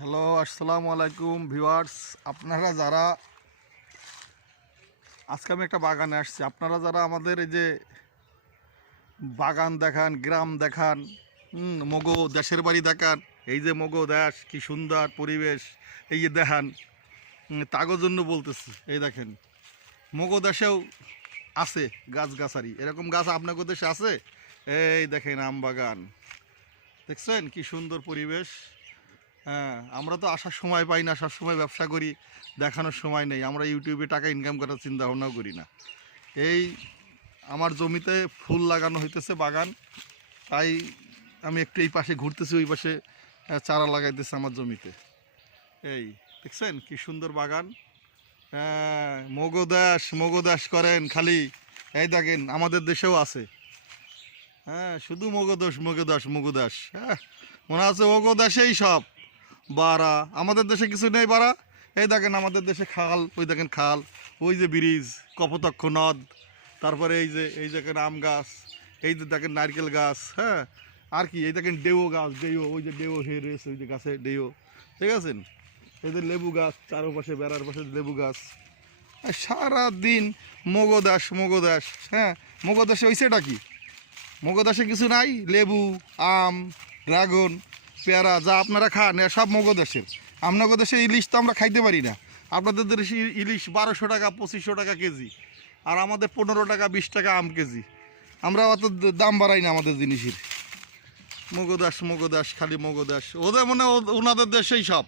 Hello, আসসালামু আলাইকুম viewers. আপনারা যারা আজকে আমি একটা বাগানে আসছি, আপনারা যারা আমাদের এই যে বাগান দেখান, গ্রাম দেখান মগো দেশের বাড়ি দেখান, এই যে মগো দেশ, কি সুন্দর পরিবেশ, এই যে দেখান তাগোর জন্য বলতেছি, এই দেখেন, মগো দেশেও আছে গাছ গাছারি এরকম গাছ আপনাদের দেশে আছে? এই দেখেন, আম বাগান। দেখছেন কি সুন্দর পরিবেশ? হ্যাঁ আমরা তো আসার সময় পাই না সব সময় ব্যবসা করি, দেখানোর সময় নেই। আমরা ইউটিউবে টাকা ইনকাম করার চিন্তা ভাবনাও করি না। এই আমার জমিতে ফুল লাগানো হইতেছে বাগান, তাই আমি একটু এই পাশে ঘুরতেছি, ওই পাশে চারা লাগাইতেছে আমার জমিতে। এই, দেখছেন কি সুন্দর বাগান? হ্যাঁ মগদাস মগদাস করেন খালি। এই দেখেন, আমাদের দেশেও আছে। হ্যাঁ শুধু মগদাস মগদাস মগদাস হ্যাঁ মনে আছে মগদাসেই সব। বাড়া আমাদের দেশে কিছু নেই বাড়া এই দেখেন আমাদের দেশে খাল, ওই দেখেন খাল। ওই যে ব্রিজ, কপতক্ষ নদ, তারপরে এই যে, এই দেখেন আম গাছ, এই যে দেখেন নারকেল গাছ হ্যাঁ? আর কি, এই দেখেন ডেও গাছ, ডেও, ওই যে ডেও হে রয়েছে, ওই যে গাছে ডেও। ঠিক আছে? এই যে লেবু গাছ, চারোপাশে, বেড়ার পাশে লেবু গাছ। আর সারাদিন মগদাস মগদাস হ্যাঁ? মগদাসে হয়েছেটা কি? মগদাসে কিছু নাই? লেবু, আম, ড্রাগন পেয়ারা যা আপনারা খান সব মগদেশের আপনাদের দেশে ইলিশ তো আমরা খাইতে পারি না। আপনাদের দেশে ইলিশ বারোশো টাকা, পঁচিশশো টাকা কেজি। আর আমাদের পনেরো টাকা, বিশ টাকা আম কেজি। আমরা অত দাম বাড়াই না আমাদের জিনিসের। মগদাস মগদাস খালি মগদাস ওদের মনে ওনাদের দেশেই সব।